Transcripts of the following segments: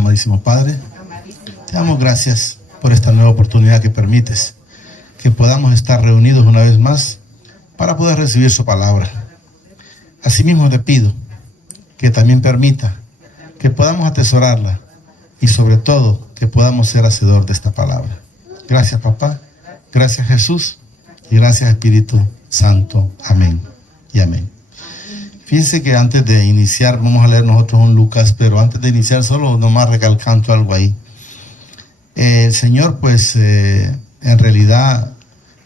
amadísimo Padre, te damos gracias por esta nueva oportunidad que permites, que podamos estar reunidos una vez más para poder recibir su palabra. Asimismo te pido que también permita que podamos atesorarla y sobre todo que podamos ser hacedor de esta palabra. Gracias, papá. Gracias, Jesús. Y gracias, Espíritu Santo. Amén y amén. Fíjense que antes de iniciar, vamos a leer nosotros un Lucas, pero antes de iniciar solo nomás recalcando algo ahí. El Señor, pues, en realidad,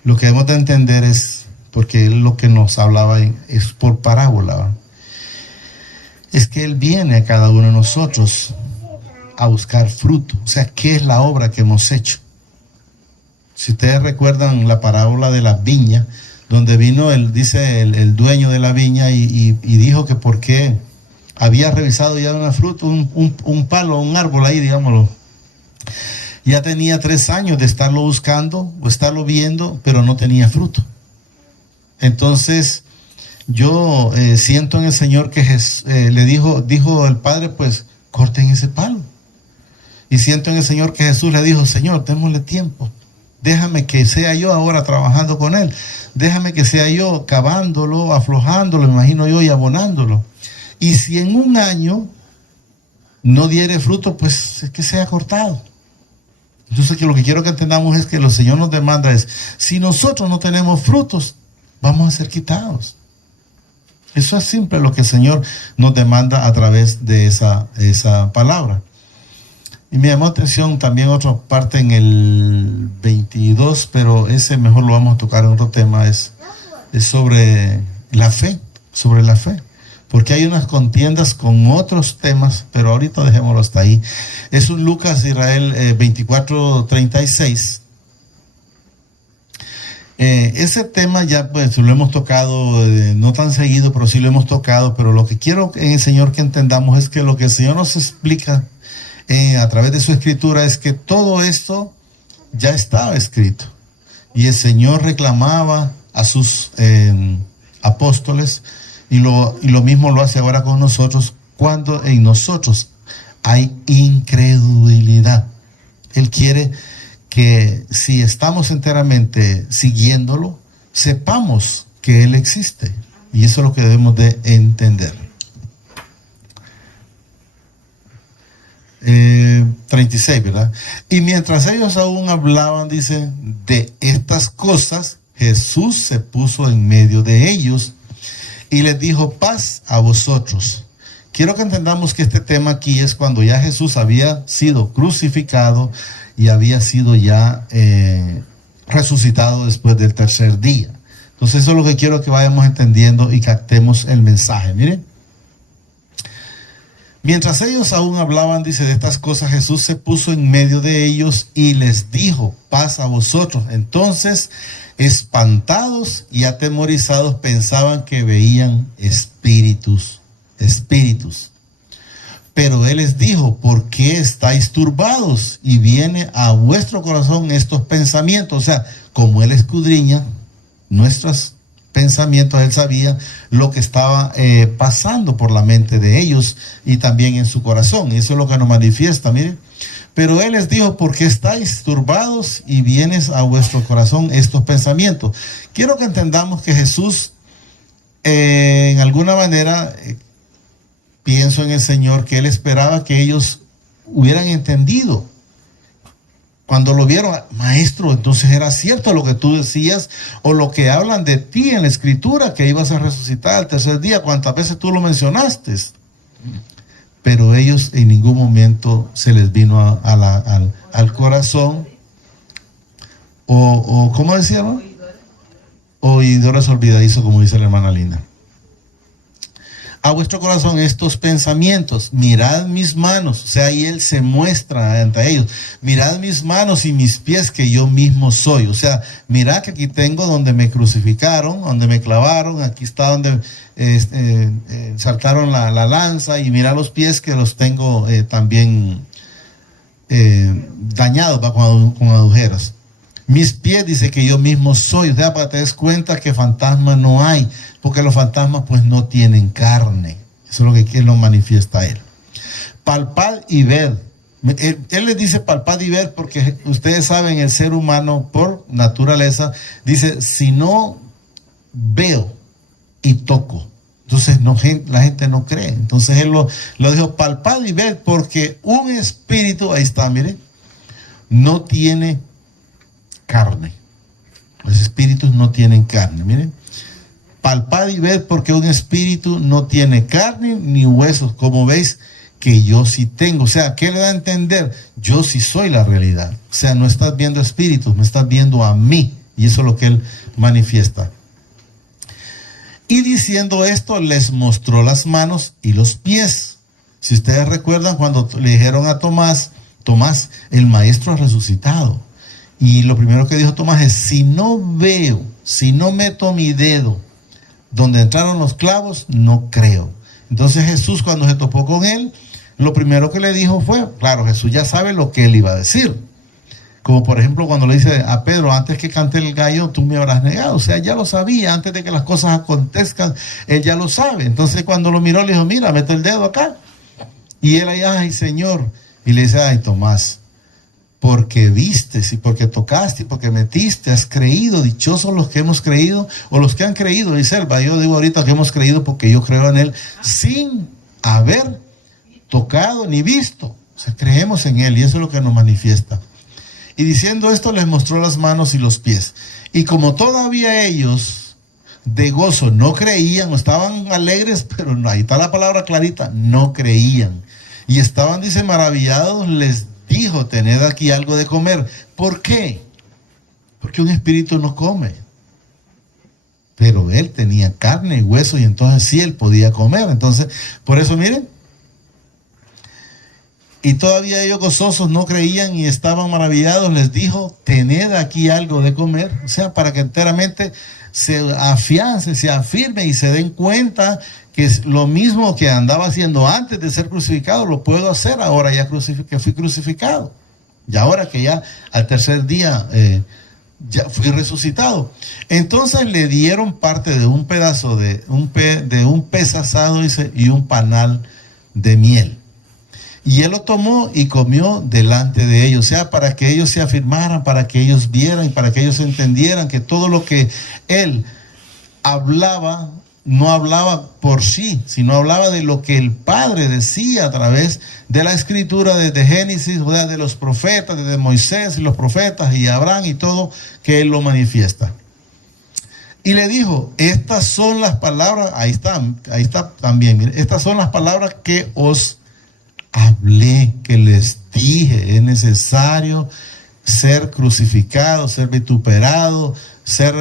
lo que debemos de entender es, porque Él lo que nos hablaba es por parábola, ¿verdad? Es que Él viene a cada uno de nosotros a buscar fruto. O sea, ¿qué es la obra que hemos hecho? Si ustedes recuerdan la parábola de la viña, donde vino el dueño de la viña y dijo que por qué había revisado ya una fruta, un palo, un árbol ahí, digámoslo. Ya tenía 3 años de estarlo buscando o estarlo viendo, pero no tenía fruto. Entonces, yo siento en el Señor que le dijo el Padre, pues, corten ese palo. Y siento en el Señor que Jesús le dijo, Señor, démosle tiempo. Déjame que sea yo ahora trabajando con él. Déjame que sea yo cavándolo, aflojándolo, me imagino yo, y abonándolo. Y si en 1 año no diere fruto, pues que sea cortado. Entonces, que lo que quiero que entendamos es que el Señor nos demanda es, si nosotros no tenemos frutos, vamos a ser quitados. Eso es simple lo que el Señor nos demanda a través de esa palabra. Y me llamó atención también otra parte en el 22, pero ese mejor lo vamos a tocar en otro tema, es sobre la fe, porque hay unas contiendas con otros temas, pero ahorita dejémoslo hasta ahí. Es un Lucas Israel 24:36. Ese tema ya pues lo hemos tocado, no tan seguido, pero sí lo hemos tocado, pero lo que quiero en el Señor que entendamos es que lo que el Señor nos explica a través de su escritura es que todo esto ya estaba escrito y el Señor reclamaba a sus apóstoles y lo mismo lo hace ahora con nosotros cuando en nosotros hay incredulidad. Él quiere que si estamos enteramente siguiéndolo, sepamos que Él existe, y eso es lo que debemos de entender. 36, ¿verdad? Y mientras ellos aún hablaban, dice, de estas cosas, Jesús se puso en medio de ellos y les dijo, paz a vosotros. Quiero que entendamos que este tema aquí es cuando ya Jesús había sido crucificado y había sido ya resucitado después del 3er día. Entonces eso es lo que quiero que vayamos entendiendo y captemos el mensaje. Miren. Mientras ellos aún hablaban, dice, de estas cosas, Jesús se puso en medio de ellos y les dijo, paz a vosotros. Entonces, espantados y atemorizados, pensaban que veían espíritus. Pero Él les dijo, ¿por qué estáis turbados? Y viene a vuestro corazón estos pensamientos. O sea, como Él escudriña nuestros pensamientos, Él sabía lo que estaba pasando por la mente de ellos y también en su corazón. Y eso es lo que nos manifiesta, miren. Pero Él les dijo, ¿por qué estáis turbados y vienes a vuestro corazón estos pensamientos? Quiero que entendamos que Jesús, en alguna manera, pienso en el Señor, que Él esperaba que ellos hubieran entendido. Cuando lo vieron, maestro, entonces era cierto lo que tú decías o lo que hablan de ti en la escritura, que ibas a resucitar al 3er día, cuántas veces tú lo mencionaste. Pero ellos en ningún momento se les vino al corazón, o ¿cómo decía, no? Oidores olvidadizos, como dice la hermana Lina. A vuestro corazón estos pensamientos, mirad mis manos, o sea, ahí Él se muestra ante ellos, mirad mis manos y mis pies que yo mismo soy, o sea, mirad que aquí tengo donde me crucificaron, donde me clavaron, aquí está donde saltaron la lanza, y mirad los pies que los tengo también dañados con agujeras. Mis pies, dice que yo mismo soy. O sea, para que te des cuenta que fantasmas no hay, porque los fantasmas pues no tienen carne. Eso es lo que Él nos manifiesta a Él. Palpad y ved Él les dice palpad y ver porque ustedes saben, el ser humano por naturaleza dice, si no veo y toco, entonces la gente no cree. Entonces él lo dijo, palpad y ver porque un espíritu, ahí está, mire, no tiene carne. Los espíritus no tienen carne, miren. Palpad y ver porque un espíritu no tiene carne ni huesos, como veis que yo sí tengo. O sea, ¿qué le da a entender? Yo sí soy la realidad. O sea, no estás viendo espíritus, me estás viendo a mí. Y eso es lo que él manifiesta. Y diciendo esto, les mostró las manos y los pies. Si ustedes recuerdan cuando le dijeron a Tomás, Tomás, el maestro ha resucitado. Y lo primero que dijo Tomás es, si no veo, si no meto mi dedo donde entraron los clavos, no creo. Entonces Jesús, cuando se topó con él, lo primero que le dijo fue, claro, Jesús ya sabe lo que él iba a decir. Como por ejemplo cuando le dice a Pedro, antes que cante el gallo, tú me habrás negado. O sea, ya lo sabía, antes de que las cosas acontezcan, él ya lo sabe. Entonces cuando lo miró, le dijo, mira, mete el dedo acá. Y él ahí, ay, Señor. Y le dice, ay, Tomás, porque vistes y porque tocaste y porque metiste, has creído. Dichosos los que hemos creído, o los que han creído, dice él. Yo digo ahorita que hemos creído porque yo creo en él, sin haber tocado ni visto. O sea, creemos en él y eso es lo que nos manifiesta. Y diciendo esto, les mostró las manos y los pies. Y como todavía ellos de gozo no creían, estaban alegres, pero no, ahí está la palabra clarita, no creían. Y estaban, dice, maravillados, les dijo, tened aquí algo de comer. ¿Por qué? Porque un espíritu no come. Pero él tenía carne y hueso y entonces sí él podía comer. Entonces, por eso miren, y todavía ellos gozosos no creían y estaban maravillados, les dijo, tened aquí algo de comer. O sea, para que enteramente se afiance, se afirme y se den cuenta que es lo mismo que andaba haciendo antes de ser crucificado, lo puedo hacer ahora ya que fui crucificado. Y ahora que ya al tercer día ya fui resucitado. Entonces le dieron parte de un pedazo de un pez asado, dice, y un panal de miel. Y él lo tomó y comió delante de ellos, o sea, para que ellos se afirmaran, para que ellos vieran, para que ellos entendieran que todo lo que él hablaba, no hablaba por sí, sino hablaba de lo que el Padre decía a través de la escritura desde Génesis, o sea, de los profetas, desde Moisés y los profetas y Abraham y todo, que él lo manifiesta. Y le dijo, estas son las palabras, ahí está también, mire, estas son las palabras que os hablé, que les dije, es necesario ser crucificado, ser vituperado, ser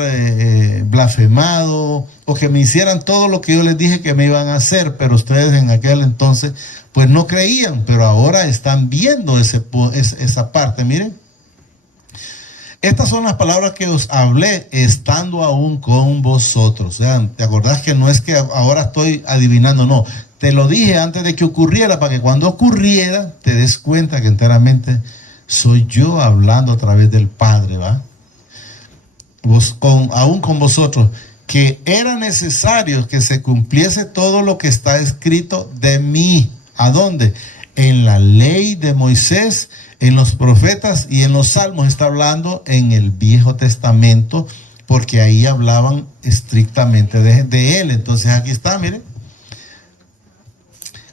blasfemado, o que me hicieran todo lo que yo les dije que me iban a hacer, pero ustedes en aquel entonces pues no creían, pero ahora están viendo esa parte. Miren, estas son las palabras que os hablé estando aún con vosotros. O sea, ¿te acordás que no es que ahora estoy adivinando? No, te lo dije antes de que ocurriera, para que cuando ocurriera te des cuenta que enteramente soy yo hablando a través del Padre, ¿va? Aún con vosotros, que era necesario que se cumpliese todo lo que está escrito de mí. ¿A dónde? En la ley de Moisés, en los profetas y en los salmos. Está hablando en el Viejo Testamento, porque ahí hablaban estrictamente de él. Entonces aquí está, miren,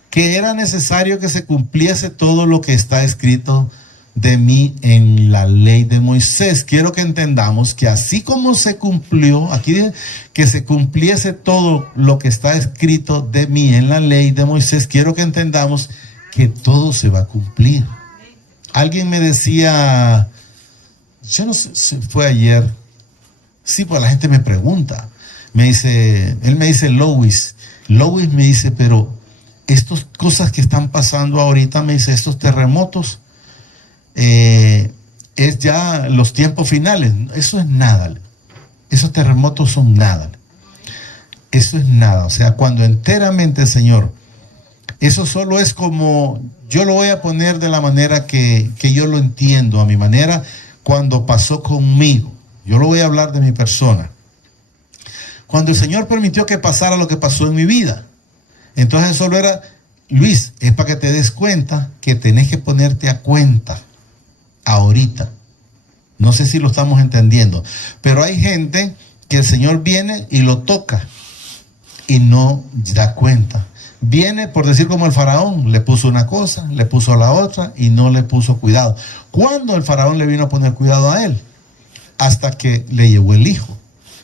que era necesario que se cumpliese todo lo que está escrito de mí en la ley de Moisés. Quiero que entendamos que así como se cumplió, aquí dice que se cumpliese todo lo que está escrito de mí en la ley de Moisés, quiero que entendamos que todo se va a cumplir. Alguien me decía, yo no sé si fue ayer, sí, pues la gente me pregunta, él me dice, Lois me dice, pero estas cosas que están pasando ahorita, me dice, estos terremotos, es ya los tiempos finales. Eso es nada. Esos terremotos son nada. Eso es nada. O sea, cuando enteramente, Señor, eso solo es como, yo lo voy a poner de la manera que yo lo entiendo, a mi manera, cuando pasó conmigo. Yo lo voy a hablar de mi persona. Cuando el Señor permitió que pasara lo que pasó en mi vida, entonces solo era Luis, es para que te des cuenta que tenés que ponerte a cuenta ahorita. No sé si lo estamos entendiendo, pero hay gente que el Señor viene y lo toca y no da cuenta. Viene, por decir como el faraón, le puso una cosa, le puso la otra y no le puso cuidado. ¿Cuándo el faraón le vino a poner cuidado a él? Hasta que le llegó el hijo.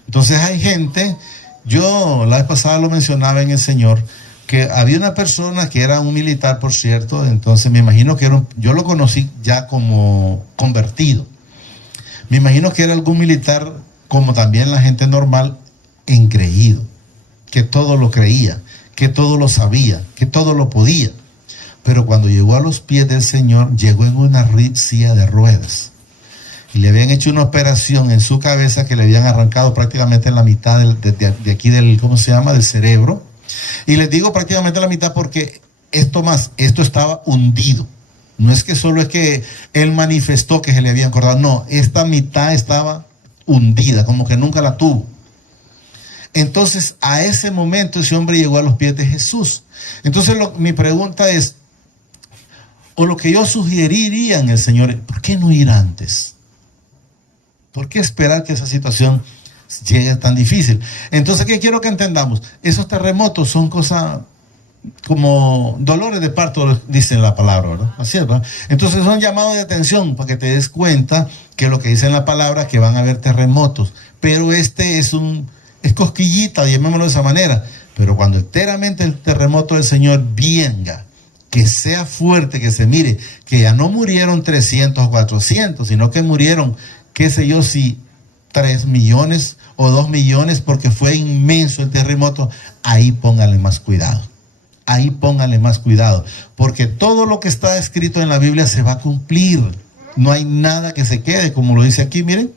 Entonces hay gente, yo la vez pasada lo mencionaba en el Señor, que había una persona que era un militar, por cierto, entonces me imagino que yo lo conocí ya como convertido. Me imagino que era algún militar, como también la gente normal, engreído, que todo lo creía, que todo lo sabía, que todo lo podía. Pero cuando llegó a los pies del Señor, llegó en una silla de ruedas. Y le habían hecho una operación en su cabeza que le habían arrancado prácticamente la mitad de aquí del, ¿cómo se llama?, del cerebro. Y les digo prácticamente la mitad porque esto estaba hundido. No es que solo es que él manifestó que se le habían cortado, no, esta mitad estaba hundida, como que nunca la tuvo. Entonces, a ese momento ese hombre llegó a los pies de Jesús. Entonces, mi pregunta es, o lo que yo sugeriría en el Señor, ¿por qué no ir antes? ¿Por qué esperar que esa situación llegue tan difícil? Entonces, ¿qué quiero que entendamos? Esos terremotos son cosas como dolores de parto, dice la palabra, ¿verdad? Así es, ¿verdad? Entonces son llamados de atención para que te des cuenta que lo que dice en la palabra, que van a haber terremotos. Pero es cosquillita, llamémoslo de esa manera. Pero cuando enteramente el terremoto del Señor venga, que sea fuerte, que se mire, que ya no murieron 300 o 400, sino que murieron, qué sé yo, si 3 millones o 2 millones, porque fue inmenso el terremoto, ahí pónganle más cuidado. Ahí pónganle más cuidado, porque todo lo que está escrito en la Biblia se va a cumplir. No hay nada que se quede, como lo dice aquí, miren.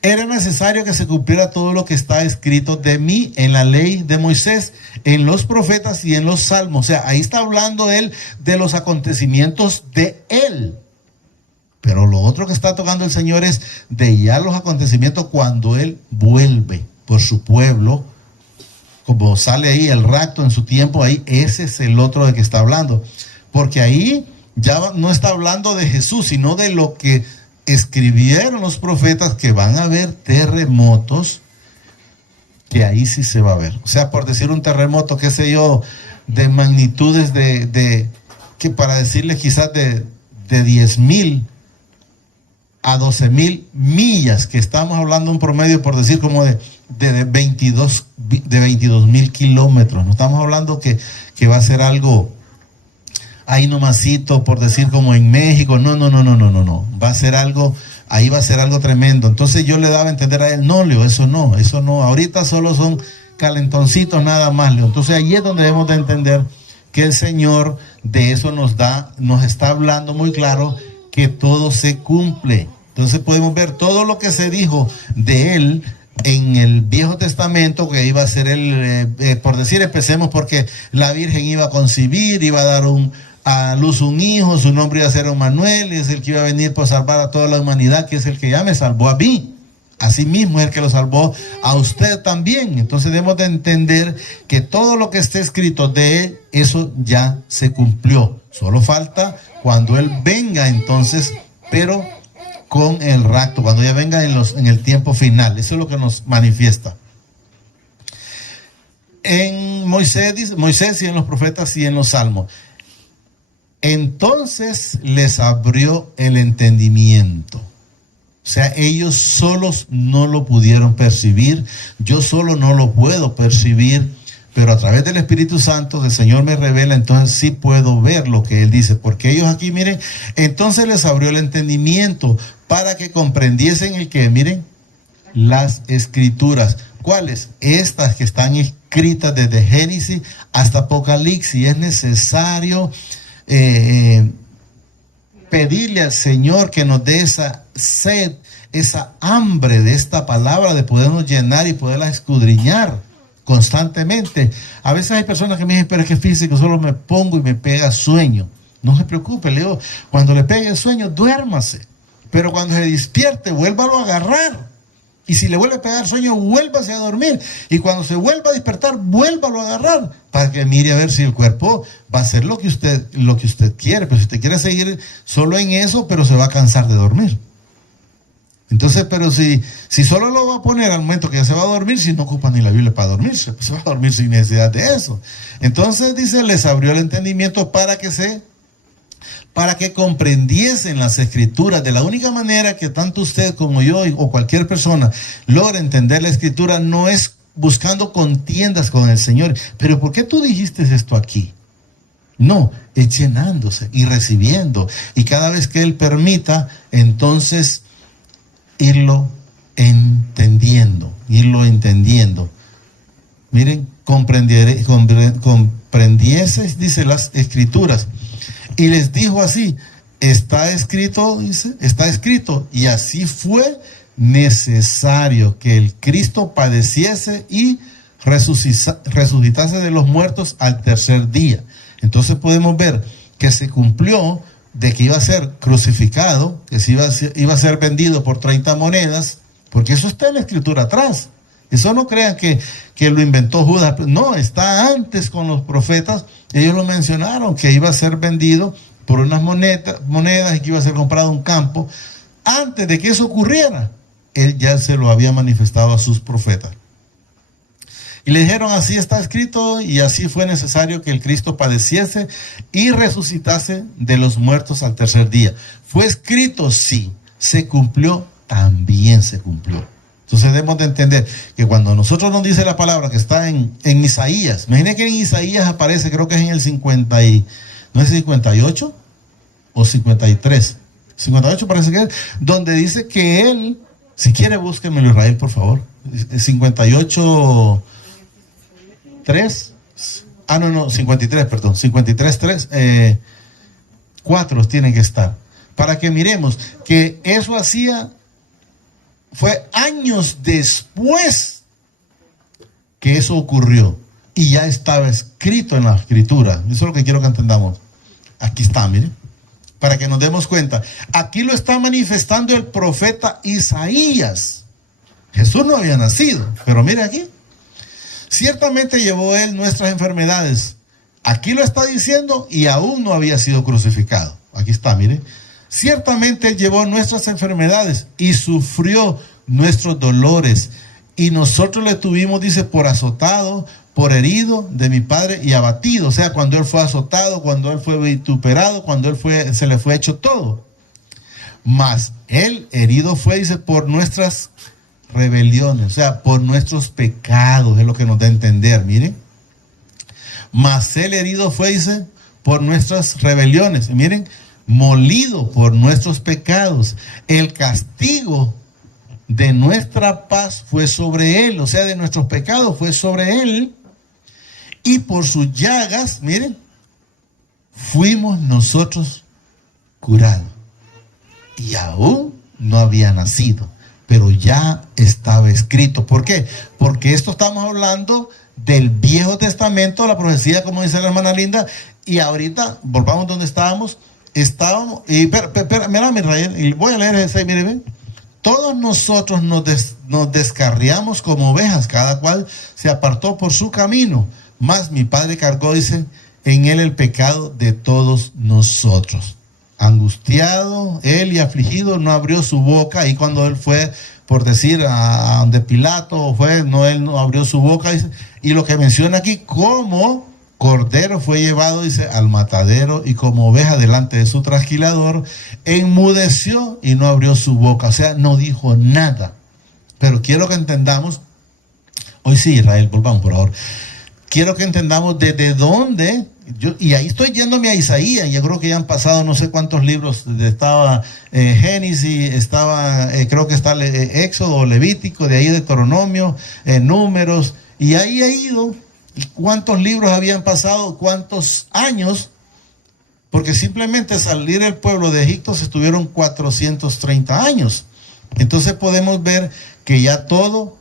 Era necesario que se cumpliera todo lo que está escrito de mí en la ley de Moisés, en los profetas y en los salmos. O sea, ahí está hablando él de los acontecimientos de él. Pero lo otro que está tocando el Señor es de ya los acontecimientos cuando él vuelve por su pueblo. Como sale ahí el rapto en su tiempo, ahí ese es el otro de que está hablando. Porque ahí ya no está hablando de Jesús, sino de lo que escribieron los profetas, que van a haber terremotos, que ahí sí se va a ver. O sea, por decir un terremoto, qué sé yo, de magnitudes que para decirles quizás de 10,000 a 12,000 millas, que estamos hablando un promedio, por decir, como de 22,000 kilómetros. No estamos hablando que va a ser algo ahí nomasito, por decir, como en México. No. Va a ser algo, ahí va a ser algo tremendo. Entonces yo le daba a entender a él, no, Leo, eso no. Ahorita solo son calentoncitos nada más, Leo. Entonces ahí es donde debemos de entender que el Señor de eso nos está hablando muy claro, que todo se cumple. Entonces podemos ver todo lo que se dijo de él en el Viejo Testamento, que iba a ser por decir, empecemos porque la Virgen iba a concebir, iba a dar a luz un hijo, su nombre iba a ser Emmanuel, y es el que iba a venir por salvar a toda la humanidad, que es el que ya me salvó a mí. Asimismo es el que lo salvó a usted también. Entonces debemos de entender que todo lo que esté escrito de él, eso ya se cumplió. Solo falta cuando él venga, entonces, pero con el rapto, cuando ya venga en el tiempo final. Eso es lo que nos manifiesta. En Moisés y en los profetas y en los salmos. Entonces les abrió el entendimiento. O sea, ellos solos no lo pudieron percibir. Yo solo no lo puedo percibir. Pero a través del Espíritu Santo, el Señor me revela, entonces sí puedo ver lo que Él dice. Porque ellos aquí, miren, entonces les abrió el entendimiento para que comprendiesen miren, las Escrituras. ¿Cuáles? Estas que están escritas desde Génesis hasta Apocalipsis. Es necesario pedirle al Señor que nos dé esa sed, esa hambre de esta palabra, de podernos llenar y poderla escudriñar constantemente. A veces hay personas que me dicen, pero es que físico, solo me pongo y me pega sueño. No se preocupe, Leo, cuando le pegue el sueño, duérmase, pero cuando se despierte, vuélvalo a agarrar. Y si le vuelve a pegar sueño, vuélvase a dormir. Y cuando se vuelva a despertar, vuélvalo a agarrar. Para que mire a ver si el cuerpo va a hacer lo que usted quiere. Pero si usted quiere seguir solo en eso, pero se va a cansar de dormir. Entonces, pero si solo lo va a poner al momento que ya se va a dormir, si no ocupa ni la Biblia para dormirse, pues se va a dormir sin necesidad de eso. Entonces dice, les abrió el entendimiento para que comprendiesen las escrituras. De la única manera que tanto usted como yo o cualquier persona logra entender la escritura no es buscando contiendas con el Señor. Pero ¿por qué tú dijiste esto aquí? No, es llenándose y recibiendo. Y cada vez que Él permita, entonces irlo entendiendo. Miren, comprendieses, dice las escrituras. Y les dijo así, está escrito, dice, está escrito, y así fue necesario que el Cristo padeciese y resucitase de los muertos al tercer día. Entonces podemos ver que se cumplió de que iba a ser crucificado, que iba a ser vendido por 30 monedas, porque eso está en la escritura atrás. Eso no crean que lo inventó Judas. No, está antes con los profetas. Ellos lo mencionaron, que iba a ser vendido por unas monedas y que iba a ser comprado un campo. Antes de que eso ocurriera, Él ya se lo había manifestado a sus profetas. Y le dijeron, así está escrito, y así fue necesario que el Cristo padeciese y resucitase de los muertos al tercer día. Fue escrito, sí. Se cumplió, también se cumplió. Entonces debemos de entender que cuando nosotros nos dice la palabra que está en Isaías, imagínense que en Isaías aparece, creo que es en el 50 y, ¿no es 58? O 53. 58 parece que es, donde dice que Él, si quiere búsquenmelo Israel, por favor. 58, 3. Ah, no, 53, perdón. 53, 3. 4 tienen que estar. Para que miremos que eso fue años después que eso ocurrió y ya estaba escrito en la escritura. Eso es lo que quiero que entendamos. Aquí está, miren, para que nos demos cuenta. Aquí lo está manifestando el profeta Isaías. Jesús no había nacido, pero mire aquí. Ciertamente llevó Él nuestras enfermedades. Aquí lo está diciendo y aún no había sido crucificado. Aquí está, miren. Ciertamente Él llevó nuestras enfermedades y sufrió nuestros dolores. Y nosotros le tuvimos, dice, por azotado, por herido de mi Padre y abatido. O sea, cuando Él fue azotado, cuando Él fue vituperado, cuando se le fue hecho todo. Mas Él herido fue, dice, por nuestras rebeliones. O sea, por nuestros pecados. Es lo que nos da a entender, miren. Mas Él herido fue, dice, por nuestras rebeliones. Miren, molido por nuestros pecados. El castigo de nuestra paz fue sobre Él, o sea, de nuestros pecados fue sobre Él, y por sus llagas, miren, fuimos nosotros curados. Y aún no había nacido, pero ya estaba escrito. ¿Por qué? Porque esto estamos hablando del Viejo Testamento, la profecía, como dice la hermana Linda, y ahorita, volvamos donde estábamos, y mira, Israel, y voy a leer ese, mire, ven. Todos nosotros nos descarriamos como ovejas, cada cual se apartó por su camino, mas mi Padre cargó, dice, en Él el pecado de todos nosotros. Angustiado, Él y afligido, no abrió su boca, y cuando Él fue, por decir, a donde Pilato fue, Él no abrió su boca, dice, y lo que menciona aquí, como cordero fue llevado, dice, al matadero, y como oveja delante de su trasquilador, enmudeció y no abrió su boca. O sea, no dijo nada. Pero quiero que entendamos, hoy sí, Israel, volvamos por favor. Quiero que entendamos desde dónde, y ahí estoy yéndome a Isaías, yo creo que ya han pasado no sé cuántos libros, estaba Génesis, estaba, creo que está Éxodo, Levítico, de ahí Deuteronomio, Números, y ahí ha ido. ¿Y cuántos libros habían pasado? ¿Cuántos años? Porque simplemente salir el pueblo de Egipto se estuvieron 430 años. Entonces podemos ver que ya todo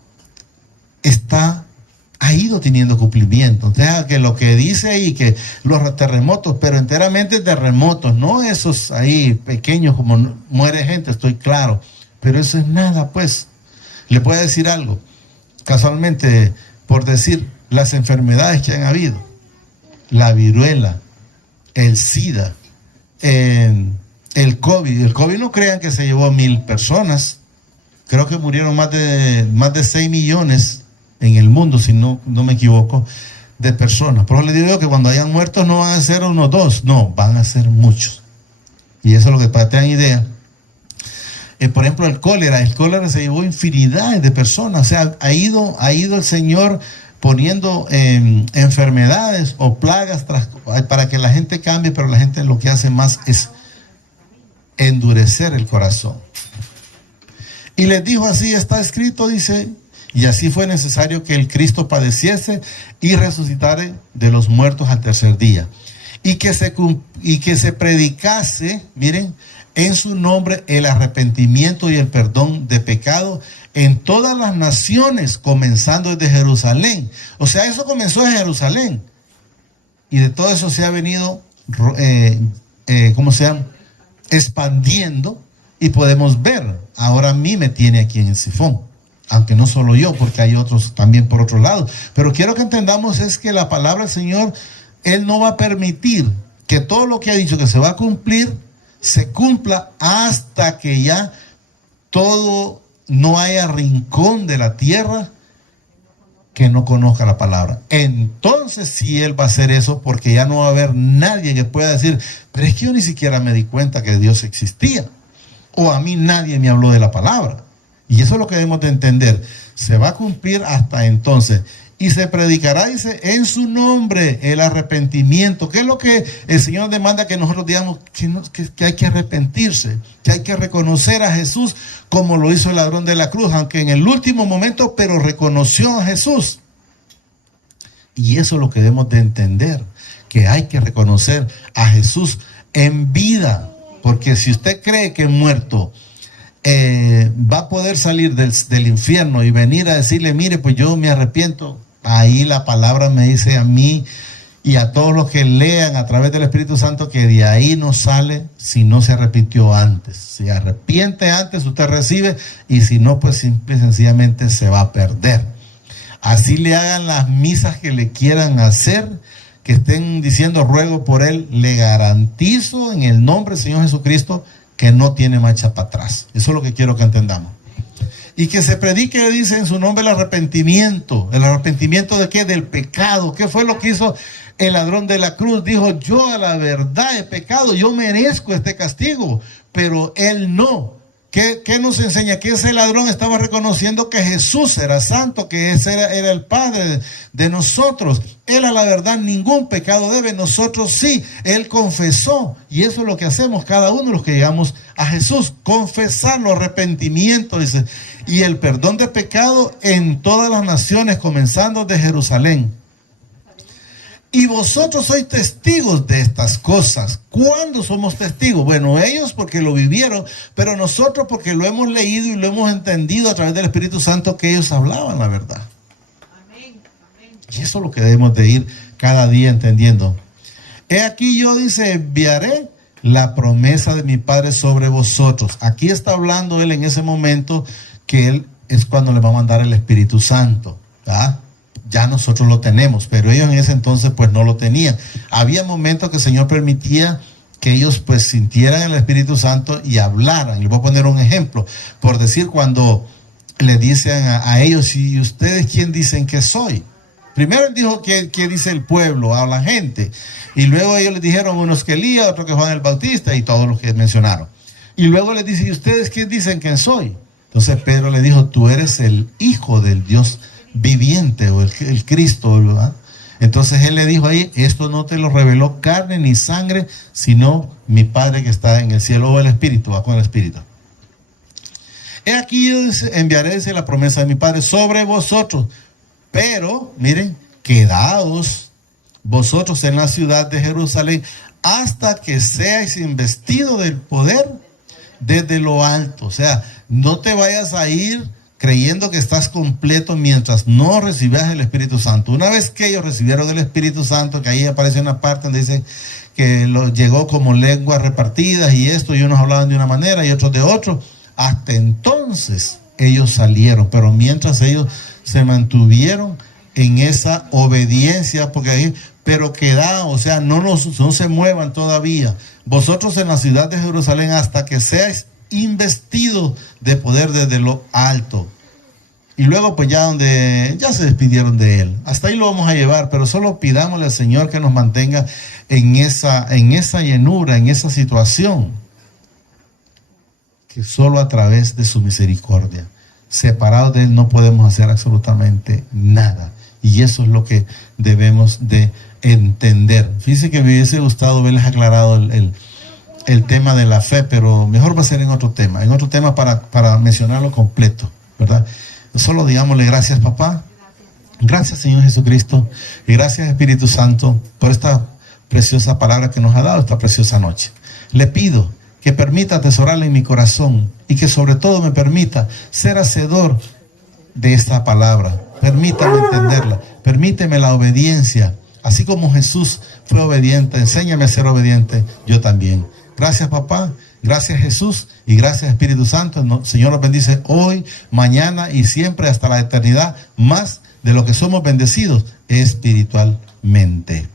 ha ido teniendo cumplimiento. O sea, que lo que dice ahí, que los terremotos, pero enteramente terremotos, no esos ahí pequeños como muere gente, estoy claro. Pero eso es nada, pues. Le puedo decir algo, casualmente, por decir las enfermedades que han habido, la viruela, el SIDA, el COVID. El COVID no crean que se llevó a 1,000 personas. Creo que murieron más de 6 millones en el mundo, si no me equivoco, de personas. Por eso les digo yo que cuando hayan muertos no van a ser unos 2, no, van a ser muchos. Y eso es lo que para que tengan idea. Por ejemplo, el cólera se llevó infinidades de personas. O sea, ha ido el Señor poniendo enfermedades o plagas para que la gente cambie, pero la gente lo que hace más es endurecer el corazón. Y les dijo así, está escrito, dice, y así fue necesario que el Cristo padeciese y resucitare de los muertos al tercer día. Y que se predicase, miren, en su nombre el arrepentimiento y el perdón de pecado en todas las naciones, comenzando desde Jerusalén. O sea, eso comenzó en Jerusalén. Y de todo eso se ha venido, expandiendo, y podemos ver, ahora a mí me tiene aquí en el sifón. Aunque no solo yo, porque hay otros también por otro lado. Pero quiero que entendamos es que la palabra del Señor, Él no va a permitir que todo lo que ha dicho que se va a cumplir, se cumpla hasta que ya todo, no haya rincón de la tierra que no conozca la palabra. Entonces sí Él va a hacer eso, porque ya no va a haber nadie que pueda decir, pero es que yo ni siquiera me di cuenta que Dios existía, o a mí nadie me habló de la palabra. Y eso es lo que debemos de entender. Se va a cumplir hasta entonces. Y se predicará, dice, en su nombre el arrepentimiento. ¿Qué es lo que el Señor demanda que nosotros digamos? Que hay que arrepentirse, que hay que reconocer a Jesús como lo hizo el ladrón de la cruz, aunque en el último momento, pero reconoció a Jesús. Y eso es lo que debemos de entender, que hay que reconocer a Jesús en vida. Porque si usted cree que muerto va a poder salir del infierno y venir a decirle, mire, pues yo me arrepiento, ahí la palabra me dice a mí y a todos los que lean a través del Espíritu Santo que de ahí no sale si no se arrepintió antes. Si arrepiente antes, usted recibe, y si no, pues simple y sencillamente se va a perder. Así le hagan las misas que le quieran hacer, que estén diciendo ruego por él, le garantizo en el nombre del Señor Jesucristo que no tiene marcha para atrás. Eso es lo que quiero que entendamos. Y que se predique, dice, en su nombre el arrepentimiento. ¿El arrepentimiento de qué? Del pecado. ¿Qué fue lo que hizo el ladrón de la cruz? Dijo, yo a la verdad he pecado, yo merezco este castigo, pero él no. ¿Qué nos enseña? Que ese ladrón estaba reconociendo que Jesús era santo, que ese era el Padre de nosotros. Él a la verdad ningún pecado debe, nosotros sí. Él confesó, y eso es lo que hacemos cada uno de los que llegamos a Jesús, confesarlo, arrepentimiento, dice, y el perdón de pecado en todas las naciones, comenzando de Jerusalén. Y vosotros sois testigos de estas cosas. ¿Cuándo somos testigos? Bueno, ellos porque lo vivieron, pero nosotros porque lo hemos leído y lo hemos entendido a través del Espíritu Santo, que ellos hablaban la verdad. Amén. Y eso es lo que debemos de ir cada día entendiendo. He aquí yo, dice, enviaré la promesa de mi Padre sobre vosotros. Aquí está hablando él en ese momento que él es cuando le va a mandar el Espíritu Santo, ¿verdad? Ya nosotros lo tenemos, pero ellos en ese entonces pues no lo tenían. Había momentos que el Señor permitía que ellos pues sintieran el Espíritu Santo y hablaran. Les voy a poner un ejemplo. Por decir, cuando le dicen a ellos, ¿y ustedes quién dicen que soy? Primero él dijo que dice el pueblo, a la gente. Y luego ellos les dijeron, unos que Elías, otros que Juan el Bautista, y todos los que mencionaron. Y luego les dice, ¿y ustedes quién dicen que soy? Entonces Pedro le dijo, tú eres el Hijo del Dios viviente, o el Cristo, ¿verdad? Entonces él le dijo ahí, esto no te lo reveló carne ni sangre, sino mi Padre que está en el cielo, o el Espíritu, va con el Espíritu. He aquí enviaré, dice, la promesa de mi Padre sobre vosotros, pero miren, quedaos vosotros en la ciudad de Jerusalén hasta que seáis investidos del poder desde lo alto. O sea, no te vayas a ir creyendo que estás completo mientras no recibas el Espíritu Santo. Una vez que ellos recibieron el Espíritu Santo, que ahí aparece una parte donde dice que llegó como lenguas repartidas y esto, y unos hablaban de una manera y otros de otro, hasta entonces ellos salieron, pero mientras ellos se mantuvieron en esa obediencia, porque ahí, pero quedaban, o sea, no se muevan todavía. Vosotros en la ciudad de Jerusalén hasta que seáis investidos de poder desde lo alto. Y luego pues ya se despidieron de él. Hasta ahí lo vamos a llevar, pero solo pidámosle al Señor que nos mantenga en esa llenura, en esa situación. Que solo a través de su misericordia, separados de él, no podemos hacer absolutamente nada. Y eso es lo que debemos de entender. Fíjense que me hubiese gustado verles aclarado el tema de la fe, pero mejor va a ser en otro tema para mencionarlo completo, ¿verdad? Solo digámosle gracias, papá. Gracias, Señor Jesucristo. Y gracias, Espíritu Santo, por esta preciosa palabra que nos ha dado esta preciosa noche. Le pido que permita atesorarla en mi corazón y que sobre todo me permita ser hacedor de esta palabra. Permítame entenderla. Permíteme la obediencia. Así como Jesús fue obediente, enséñame a ser obediente yo también. Gracias, papá. Gracias, Jesús, y gracias, Espíritu Santo. Señor nos bendice hoy, mañana y siempre hasta la eternidad, más de lo que somos bendecidos espiritualmente.